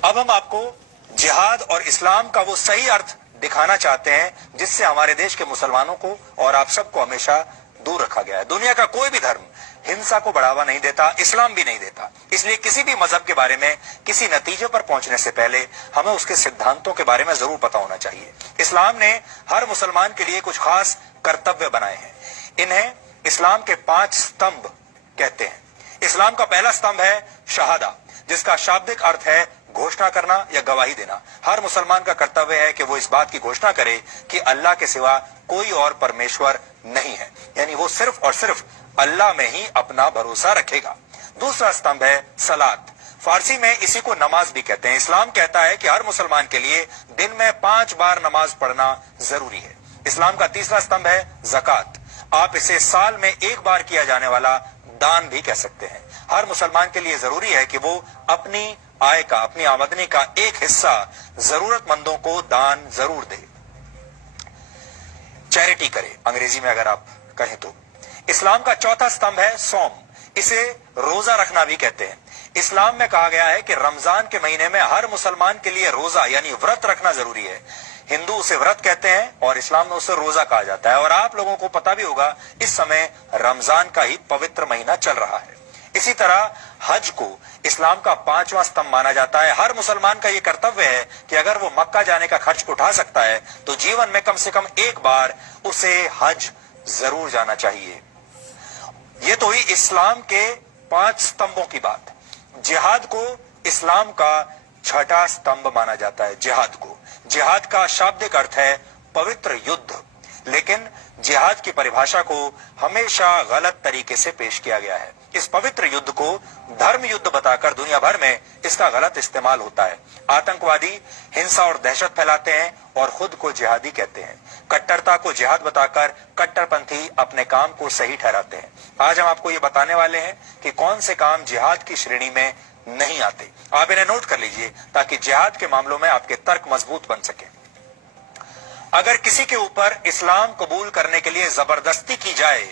अब हम आपको जिहाद और इस्लाम का वो सही अर्थ दिखाना चाहते हैं जिससे हमारे देश के मुसलमानों को और आप सबको हमेशा दूर रखा गया है। दुनिया का कोई भी धर्म हिंसा को बढ़ावा नहीं देता, इस्लाम भी नहीं देता। इसलिए किसी भी मजहब के बारे में किसी नतीजे पर पहुंचने से पहले हमें उसके सिद्धांतों के बारे में जरूर पता होना चाहिए। इस्लाम ने हर मुसलमान के लिए कुछ खास कर्तव्य बनाए हैं। इन्हें इस्लाम के 5 स्तंभ कहते हैं। इस्लाम का पहला स्तंभ है शहादा, जिसका शाब्दिक अर्थ है घोषणा करना या गवाही देना। हर मुसलमान का कर्तव्य है कि वो इस बात की घोषणा करे कि अल्लाह के सिवा कोई और परमेश्वर नहीं है, यानी वो सिर्फ और सिर्फ अल्लाह में ही अपना भरोसा रखेगा। दूसरा स्तंभ है सलात, फारसी में इसी को नमाज भी कहते हैं। इस्लाम कहता है कि हर मुसलमान के लिए दिन में 5 बार नमाज पढ़ना जरूरी है। इस्लाम का तीसरा स्तंभ है ज़कात, आप इसे साल में 1 बार किया जाने वाला दान भी कह सकते हैं। हर मुसलमान के लिए जरूरी है कि वो अपनी आय का, अपनी आमदनी का एक हिस्सा जरूरतमंदों को दान जरूर दे, चैरिटी करे, अंग्रेजी में अगर आप कहें तो। इस्लाम का चौथा स्तंभ है सौम, इसे रोजा रखना भी कहते हैं। इस्लाम में कहा गया है कि रमजान के महीने में हर मुसलमान के लिए रोजा यानी व्रत रखना जरूरी है। हिंदू उसे व्रत कहते हैं और इस्लाम में उसे रोजा कहा जाता है। और आप लोगों को पता भी होगा इस समय रमजान का ही पवित्र महीना चल रहा है। इसी तरह हज को इस्लाम का 5वां स्तंभ माना जाता है। हर मुसलमान का यह कर्तव्य है कि अगर वो मक्का जाने का खर्च उठा सकता है तो जीवन में कम से कम 1 बार उसे हज जरूर जाना चाहिए। ये तो हुई इस्लाम के 5 स्तंभों की बात। जिहाद को इस्लाम का 6ठा स्तंभ माना जाता है। जिहाद का शाब्दिक अर्थ है पवित्र युद्ध, लेकिन जिहाद की परिभाषा को हमेशा गलत तरीके से पेश किया गया है। इस पवित्र युद्ध को धर्म युद्ध बताकर दुनिया भर में इसका गलत इस्तेमाल होता है। आतंकवादी हिंसा और दहशत फैलाते हैं और खुद को जिहादी कहते हैं। कट्टरता को जिहाद बताकर कट्टरपंथी अपने काम को सही ठहराते हैं। आज हम आपको ये बताने वाले हैं कि कौन से काम जिहाद की श्रेणी में नहीं आते। आप इन्हें नोट कर लीजिए ताकि जिहाद के मामलों में आपके तर्क मजबूत बन सके। अगर किसी के ऊपर इस्लाम कबूल करने के लिए जबरदस्ती की जाए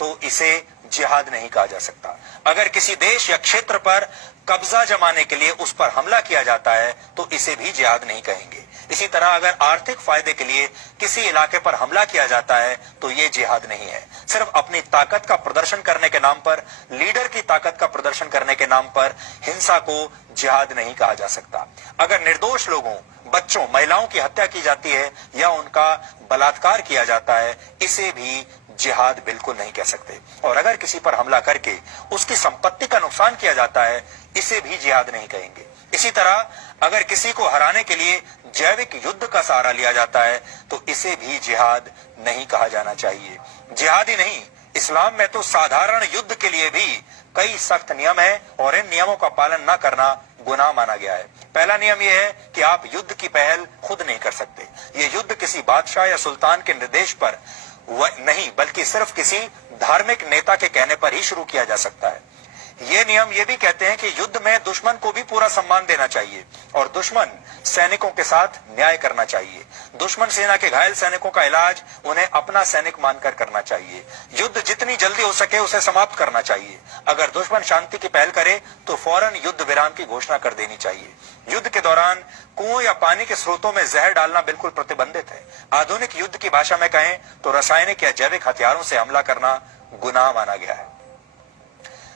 तो इसे जिहाद नहीं कहा जा सकता। अगर किसी देश या क्षेत्र पर कब्जा जमाने के लिए उस पर हमला किया जाता है तो इसे भी जिहाद नहीं कहेंगे। इसी तरह अगर आर्थिक फायदे के लिए किसी इलाके पर हमला किया जाता है तो ये जिहाद नहीं है। सिर्फ अपनी ताकत का प्रदर्शन करने के नाम पर, लीडर की ताकत का प्रदर्शन करने के नाम पर हिंसा को जिहाद नहीं कहा जा सकता। अगर निर्दोष लोगों, बच्चों, महिलाओं की हत्या की जाती है या उनका बलात्कार किया जाता है, इसे भी जिहाद बिल्कुल नहीं कह सकते। और अगर किसी पर हमला करके उसकी संपत्ति का नुकसान किया जाता है, इसे भी जिहाद नहीं कहेंगे। इसी तरह अगर किसी को हराने के लिए जैविक युद्ध का सहारा लिया जाता है तो इसे भी जिहाद नहीं कहा जाना चाहिए। जिहाद ही नहीं, इस्लाम में तो साधारण युद्ध के लिए भी कई सख्त नियम है और इन नियमों का पालन न करना गुनाह माना गया है। पहला नियम यह है कि आप युद्ध की पहल खुद नहीं कर सकते। ये युद्ध किसी बादशाह या सुल्तान के निर्देश पर नहीं बल्कि सिर्फ किसी धार्मिक नेता के कहने पर ही शुरू किया जा सकता है। ये नियम ये भी कहते हैं कि युद्ध में दुश्मन को भी पूरा सम्मान देना चाहिए और दुश्मन सैनिकों के साथ न्याय करना चाहिए। दुश्मन सेना के घायल सैनिकों का इलाज उन्हें अपना सैनिक मानकर करना चाहिए। युद्ध जितनी जल्दी हो सके उसे समाप्त करना चाहिए। अगर दुश्मन शांति की पहल करे तो फौरन युद्ध विराम की घोषणा कर देनी चाहिए। युद्ध के दौरान कुओं या पानी के स्रोतों में जहर डालना बिल्कुल प्रतिबंधित है। आधुनिक युद्ध की भाषा में कहें तो रासायनिक या जैविक हथियारों से हमला करना गुनाह माना गया है।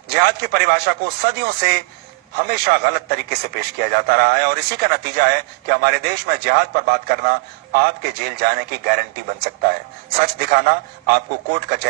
जिहाद की परिभाषा को सदियों से हमेशा गलत तरीके से पेश किया जाता रहा है और इसी का नतीजा है कि हमारे देश में जिहाद पर बात करना आपके जेल जाने की गारंटी बन सकता है। सच दिखाना आपको कोर्ट कचहरी